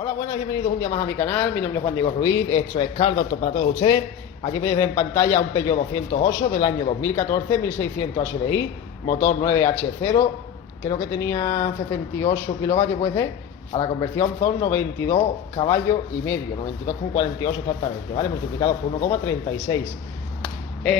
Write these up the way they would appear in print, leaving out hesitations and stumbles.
Hola, buenas, bienvenidos un día más a mi canal. Mi nombre es Juan Diego Ruiz, esto es Car Doctor para todos ustedes. Aquí podéis ver en pantalla un Peugeot 208 del año 2014, 1600 HDI, motor 9H0, creo que tenía 68 kilovatios, puede ser. A la conversión son 92 caballos y medio, 92,48 exactamente, ¿vale? Multiplicados por 1,36.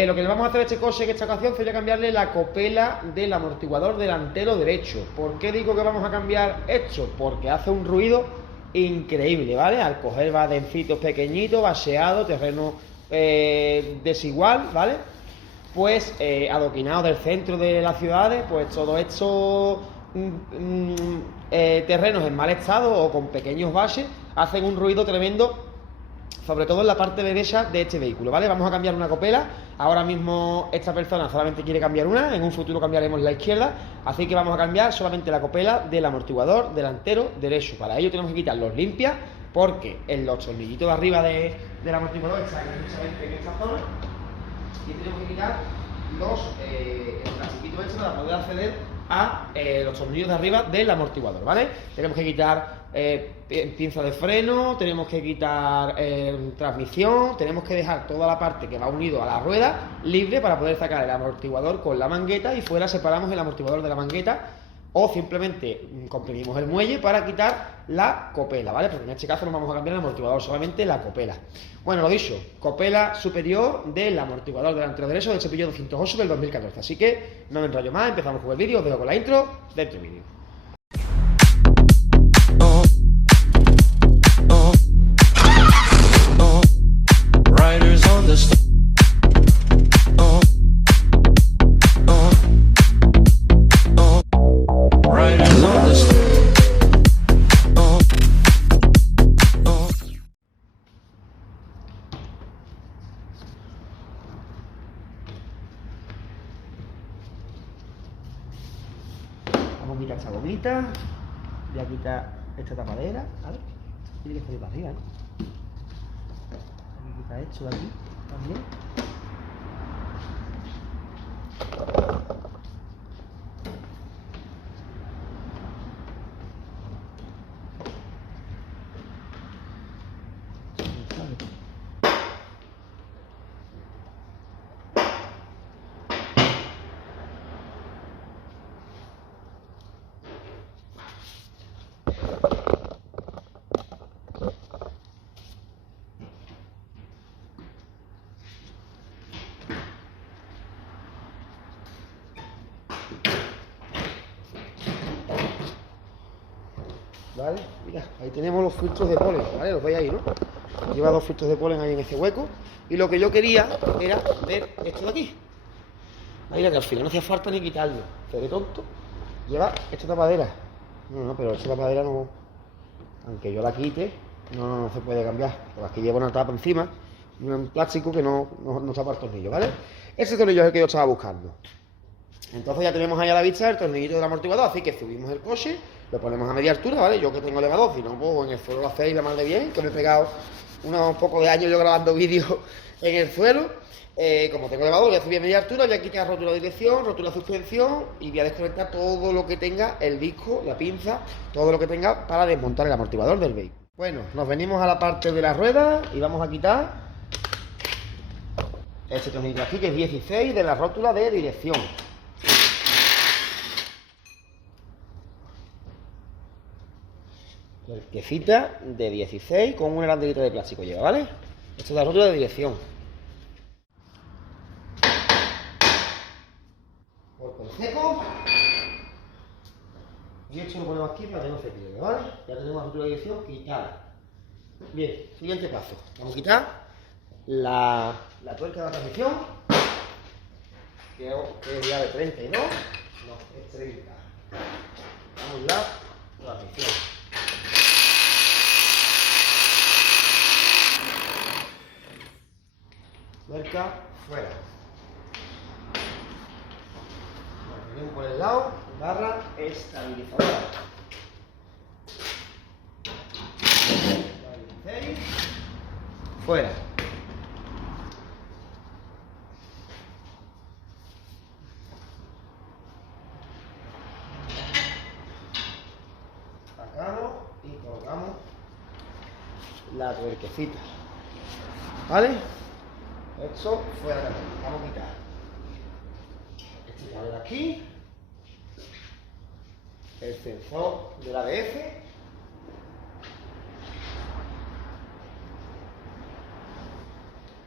Lo que le vamos a hacer a este coche en esta ocasión sería cambiarle la copela del amortiguador delantero derecho. ¿Por qué digo que vamos a cambiar esto? Porque hace un ruido increíble, ¿vale? Al coger badencitos pequeñitos, vaciado, terreno desigual, ¿vale? Pues adoquinados del centro de las ciudades, pues todos estos terrenos en mal estado o con pequeños baches hacen un ruido tremendo, sobre todo en la parte derecha de este vehículo, ¿vale? Vamos a cambiar una copela. Ahora mismo esta persona solamente quiere cambiar una, en un futuro cambiaremos la izquierda, así que vamos a cambiar solamente la copela del amortiguador delantero derecho. Para ello tenemos que quitar los limpias, porque en los tornillitos de arriba del amortiguador están precisamente en esta zona, y tenemos que quitar el plastiquito este para poder acceder a los tornillos de arriba del amortiguador, ¿vale? Tenemos que quitar pinza de freno, tenemos que quitar transmisión, tenemos que dejar toda la parte que va unido a la rueda libre para poder sacar el amortiguador con la mangueta, y fuera separamos el amortiguador de la mangueta, o simplemente comprimimos el muelle para quitar la copela, ¿vale? Porque en este caso no vamos a cambiar el amortiguador, solamente la copela. Bueno, lo dicho, copela superior del amortiguador delantero derecho del Peugeot 208 del 2014. Así que no me enrollo más, empezamos con el vídeo, os dejo con la intro dentro del vídeo. Vamos a quitar esta gomita, voy a quitar esta tapadera, ¿vale? Tiene que salir para arriba, ¿no? Voy a quitar esto de aquí también. ¿Vale? Mira, ahí tenemos los filtros de polen, ¿vale? Los veis ahí, ¿no? Lleva dos filtros de polen ahí en ese hueco. Y lo que yo quería era ver esto de aquí. Mira, que al final no hacía falta ni quitarlo. Seré tonto. Lleva esta tapadera. No, pero esta tapadera no... Aunque yo la quite, no se puede cambiar. Porque aquí lleva una tapa encima, un plástico que no tapa el tornillo, ¿vale? Ese tornillo es el que yo estaba buscando. Entonces ya tenemos ahí a la vista el tornillito del amortiguador, así que subimos el coche, lo ponemos a media altura, ¿vale? Yo que tengo elevador, si no, pues en el suelo lo hacéis la madre bien, que me he pegado unos pocos de años yo grabando vídeos en el suelo. Como tengo elevador, voy a subir a media altura, voy a quitar rótula de dirección, rótula de suspensión, y voy a desconectar todo lo que tenga el disco, la pinza, todo lo que tenga para desmontar el amortiguador del vehículo. Bueno, nos venimos a la parte de la rueda y vamos a quitar este tornillo aquí, que es 16 de la rótula de dirección. Tuerquecita de 16 con una banderita de plástico lleva, ¿vale? Esto es la rótula de dirección. Golpe seco. Y esto lo ponemos aquí para que no se pierda, ¿vale? Ya tenemos la rótula de dirección quitada. Bien, siguiente paso. Vamos a quitar la tuerca de la transmisión, que es ya de 32. No, es 30. Vamos a la transmisión. Tuerca fuera. Lo ponemos por el lado, barra estabilizadora. Fuera. Sacamos y colocamos la tuerquecita. ¿Vale? Esto fuera de aquí. Vamos a quitar este cable de aquí, el sensor del ABS,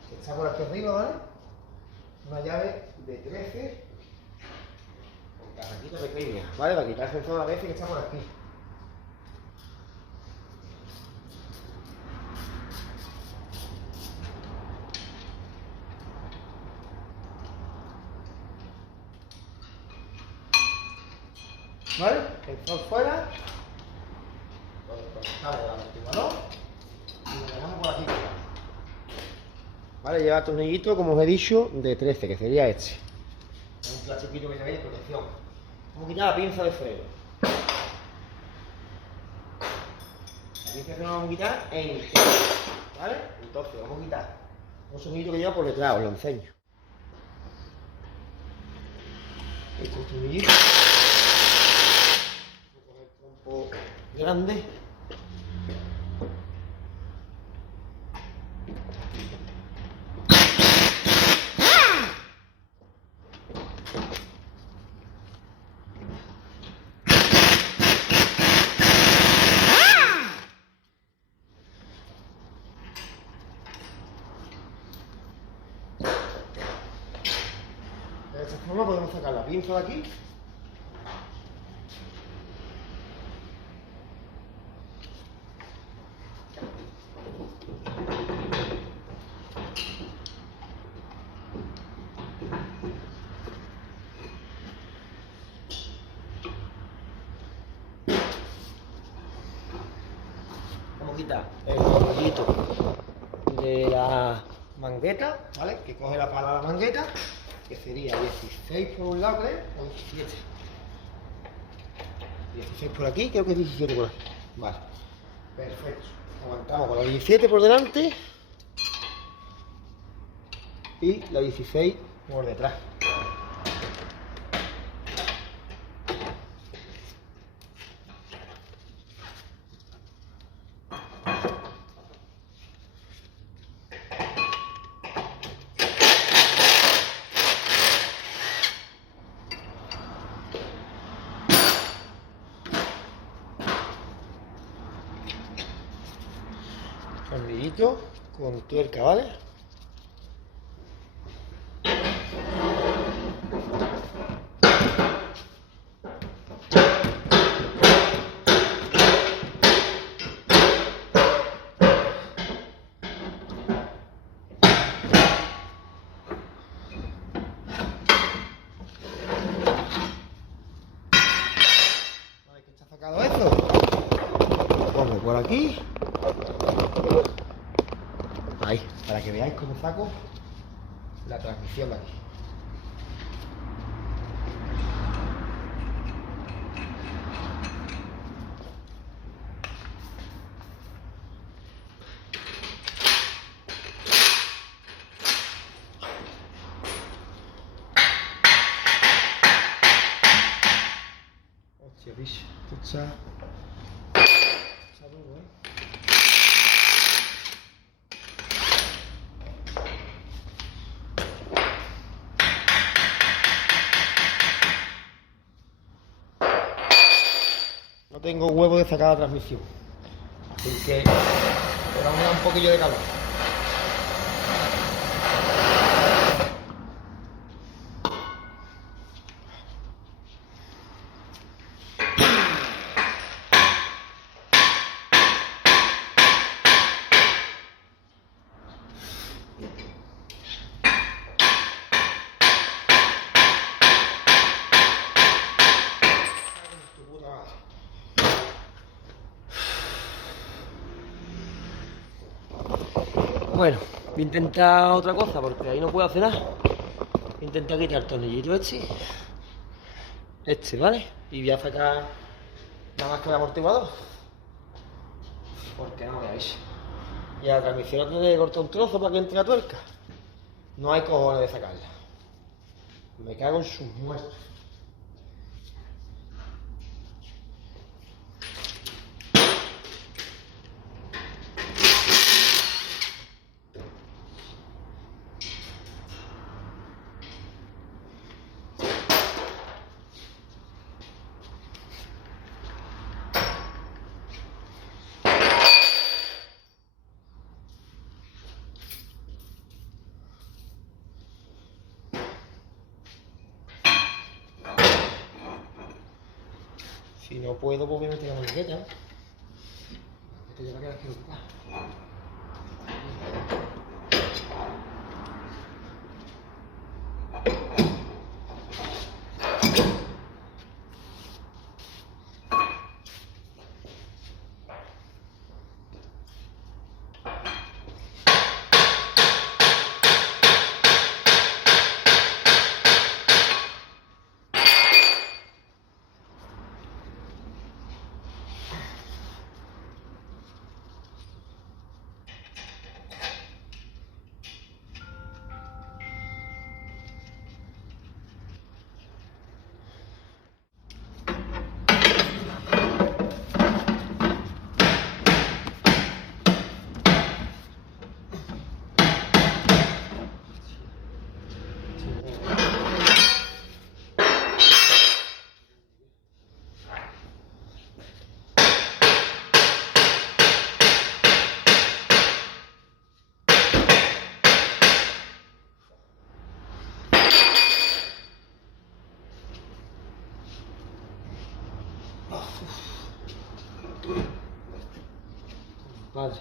que está por aquí arriba, ¿vale? Una llave de 13 con carraquita pequeña, ¿vale? Para quitar el sensor del ABS que está por aquí. ¿Vale? Sensor fuera, lo desconectamos del amortiguador y lo dejamos por aquí. Vale, lleva tornillito, como os he dicho, de 13, que sería este. Es un plastiquito que lleváis de protección. Vamos a quitar la pinza de freno. La pinza de freno la vamos a quitar en el centro, ¿vale? Entonces, vamos a quitar un tornillito que lleva por detrás, os lo enseño. Este tornillito. Voy a coger el trompo grande. De esta forma podemos sacar la pinza de aquí. Vamos a quitar el tornillito de la mangueta, ¿vale? Que coge la pala de la mangueta, que sería 16 por un lado, creo, o 17. 16 por aquí, creo que es 17 por aquí. Vale, perfecto. Aguantamos con la 17 por delante y la 16 por detrás. Tornillito con tuerca, ¿vale? Vale, que está sacado esto. Lo pongo por aquí. Ahí, para que veáis cómo saco la transmisión de aquí. Hostia, bicho, esto está duro, ¿eh? No tengo huevo de sacar la transmisión, así que le vamos a dar un poquillo de calor. Bueno, voy a intentar otra cosa porque ahí no puedo hacer nada. Voy a intentar quitar el tornillito este, ¿vale? Y voy a sacar nada más que el amortiguador, porque no veáis. Y a la transmisión la tendré que cortar un trozo para que entre la tuerca. No hay cojones de sacarla. Me cago en sus muertos. Si no puedo, pues voy a meter la manigueta. Esto ya va a quedar quitar. Vale.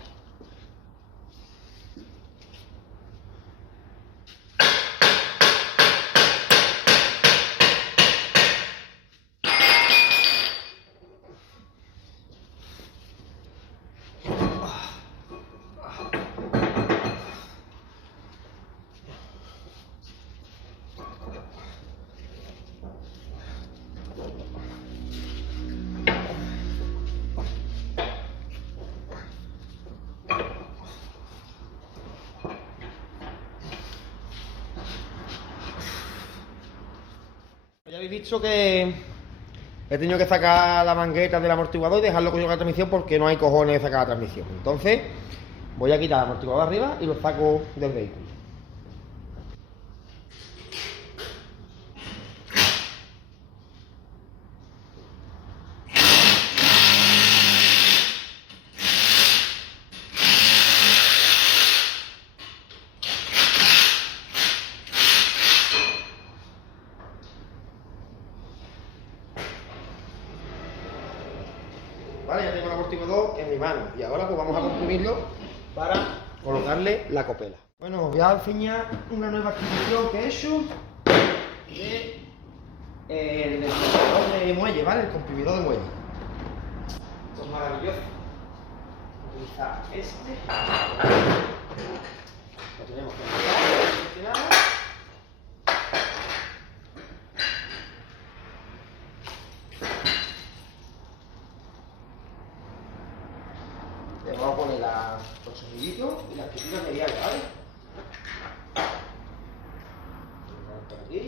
Ya habéis visto que he tenido que sacar la mangueta del amortiguador y dejarlo con la transmisión porque no hay cojones de sacar la transmisión. Entonces, voy a quitar el amortiguador arriba y lo saco del vehículo. Vale, ya tengo el amortiguador en mi mano y ahora pues vamos a comprimirlo para colocarle la copela. Bueno, os voy a enseñar una nueva adquisición que he hecho de el comprimidor de muelle, ¿vale? El comprimidor de muelle. Esto es maravilloso. Utilizar este. Lo tenemos que funcionar. Le vamos a poner los tornillitos y las piezas mediales, ¿vale? Por aquí.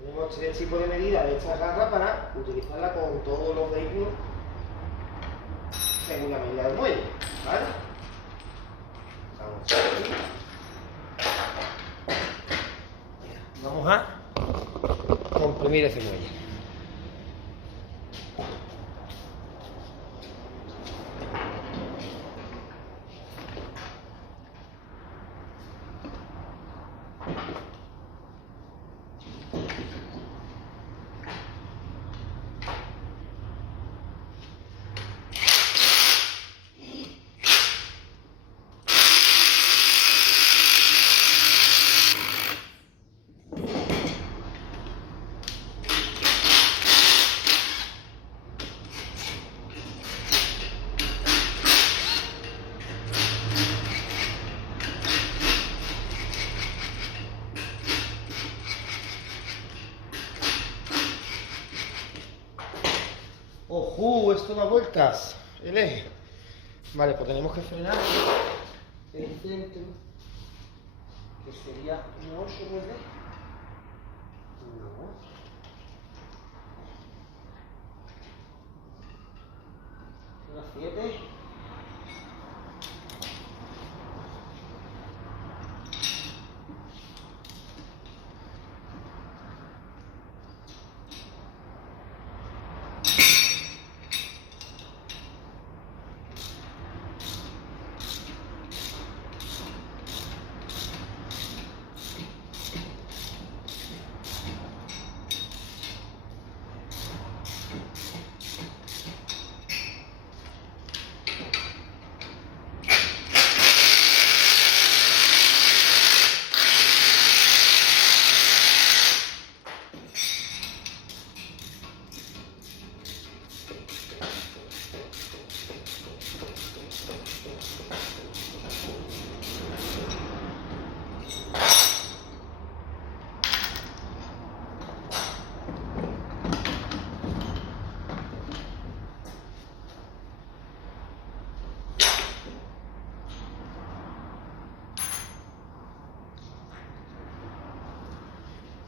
Tenemos este tipo de medida de esta garra para utilizarla con todos los vehículos según la medida del muelle, ¿vale? Vamos aquí. Vamos a comprimir ese muelle. ¡Ojo! Esto da vueltas. El eje. Vale, pues tenemos que frenar el centro, que sería un 8, ¿no? Una 7.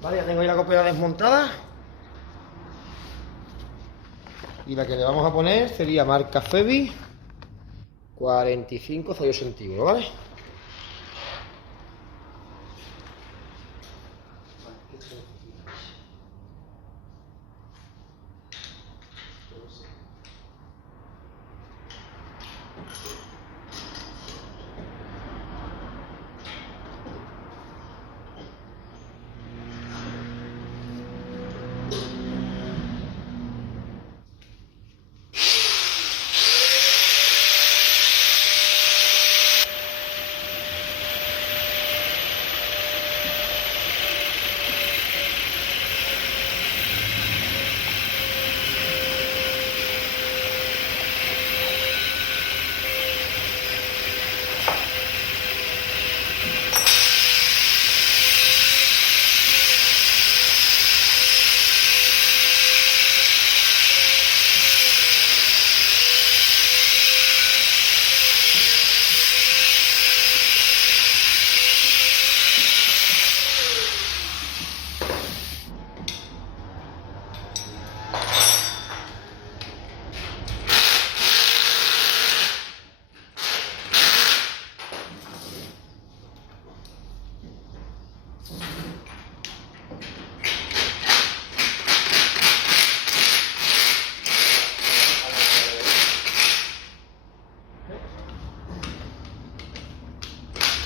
Vale, ya tengo ahí la copela desmontada. Y la que le vamos a poner sería marca Febi 45,08 centímetros, ¿vale?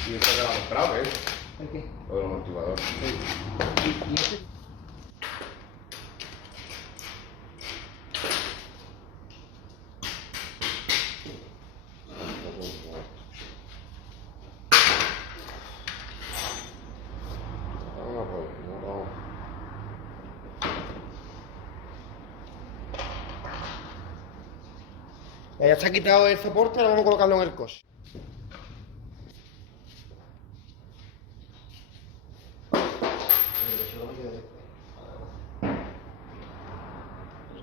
¿Y esto que lo ha comprado, qué es? ¿El qué? Lo del amortiguador. ¿Y este? Ya está quitado el soporte, ahora vamos a colocarlo en el coche.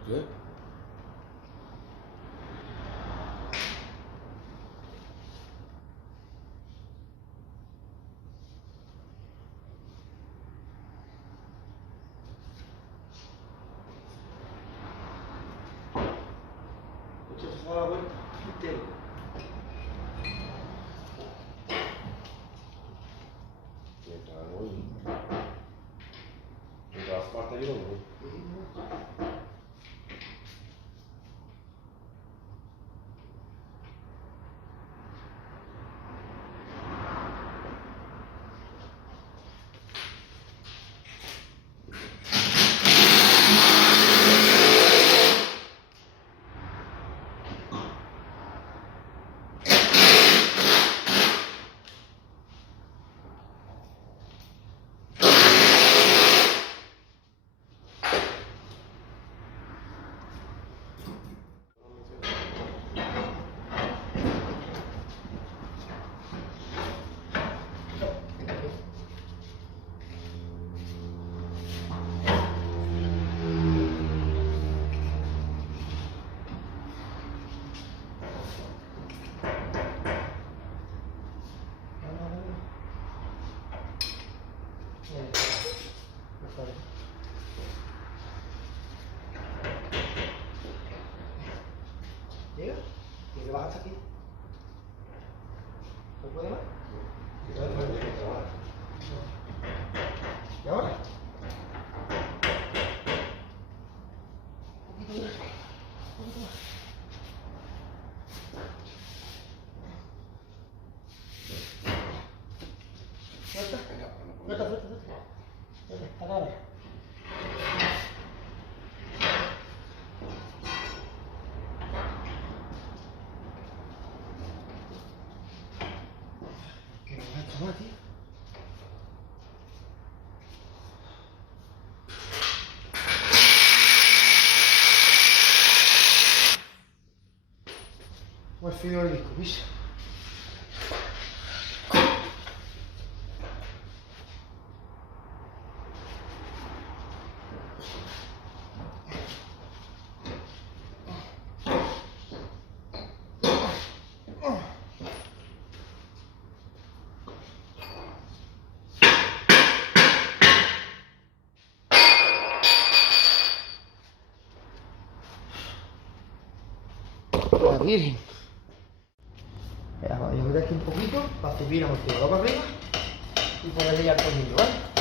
¿Qué? Esto se da la vuelta entero. En todas partes yo lo veo. Llega y le baja hasta aquí. ¿No puede más? ¿Y ahora? Un poquito más. Un poquito más. Suelta. Suelta, suelta, suelta. Suelta, agarra. Que no va a tomar, tío. Pues fino el disco, pisa. La Virgen. Voy a meter aquí un poquito para subir amortiguador para arriba y ponerle ya el tornillo, ¿vale?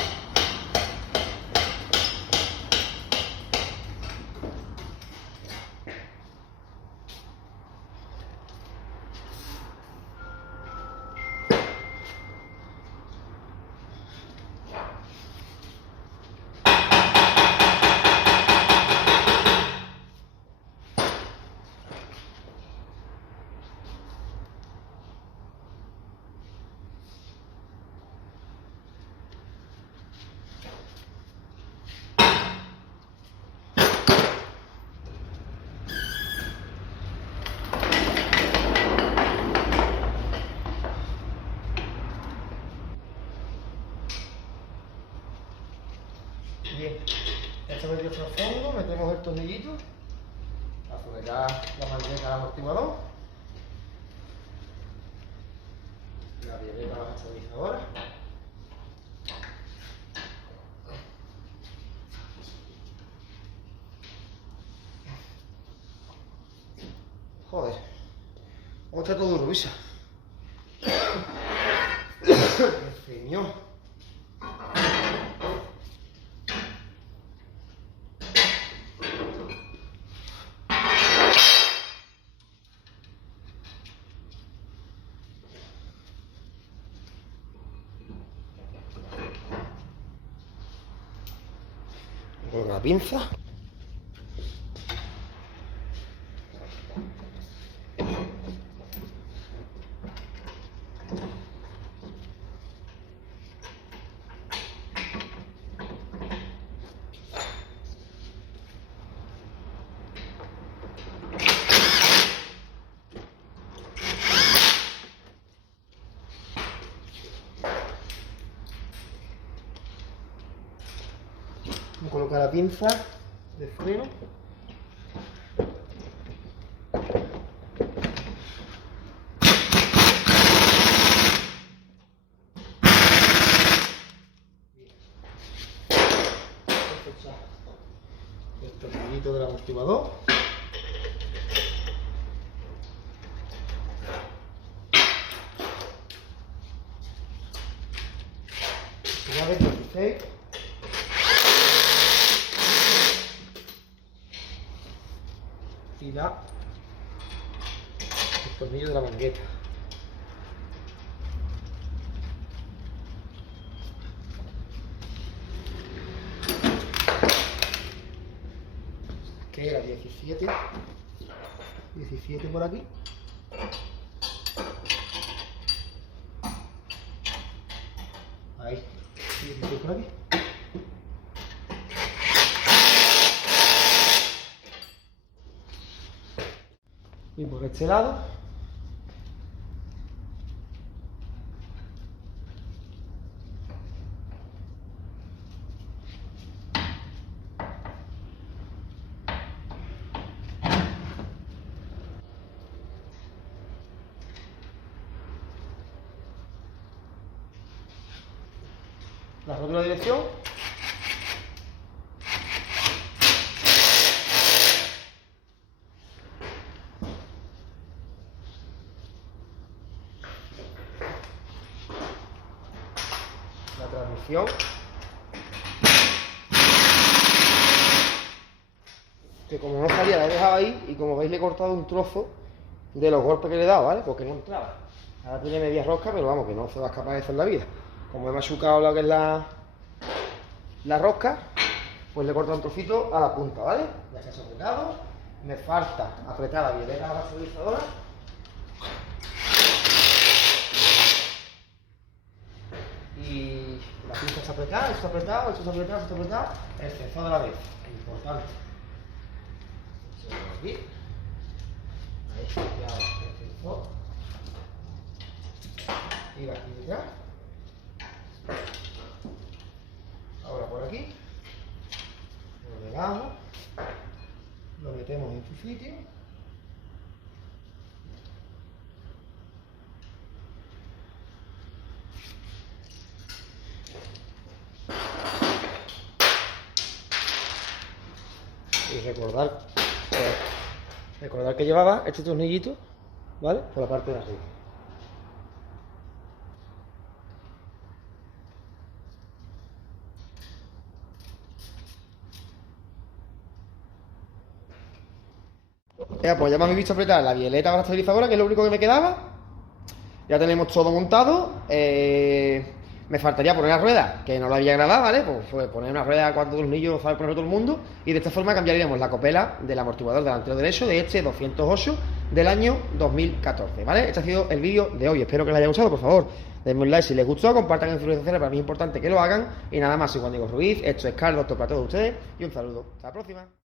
Bien, esto medio trasfondo, metemos el tornillito para sujetar la manguera al amortiguador, la violeta a la estabilizadora. Joder, ¿cómo está todo duro, Luisa? Señor. Con la pinza. Vamos a colocar la pinza de freno. El tornillito del amortiguador. Llave 16. Y el tornillo de la mangueta. Que era 17 por aquí. Ahí, 16 por aquí. Y por este lado la rótula de dirección. La transmisión. Que como no salía la he dejado ahí y como veis le he cortado un trozo de los golpes que le he dado, ¿vale? Porque no entraba. Ahora tiene media rosca, pero vamos, que no se va a escapar de eso en la vida. Como he machucado lo que es la rosca, pues le he cortado un trocito a la punta, ¿vale? Ya se ha apretado. Me falta apretar la violeta a la estabilizadora. Y la pinza está apretada, esto está apretado, esto está apretado, esto está apretado. El sensor de la vez, importante. Aquí. Ahí, ya el sensor. Y va aquí detrás. Ahora por aquí. sitio. Y recordar que llevaba este tornillito, ¿vale? Por la parte de arriba. Ya, pues ya me habéis visto apretar la bieleta para la estabilizadora, que es lo único que me quedaba. Ya tenemos todo montado. Me faltaría poner la rueda, que no lo había grabado, ¿vale? Pues poner una rueda a 4 tornillos sabe poner todo el mundo. Y de esta forma cambiaríamos la copela del amortiguador delantero derecho de este 208 del año 2014, ¿vale? Este ha sido el vídeo de hoy. Espero que les haya gustado, por favor. Denme un like si les gustó, compartan en sus redes sociales, para mí es importante que lo hagan. Y nada más, soy Juan Diego Ruiz, esto es Carlos, para todos ustedes. Y un saludo. Hasta la próxima.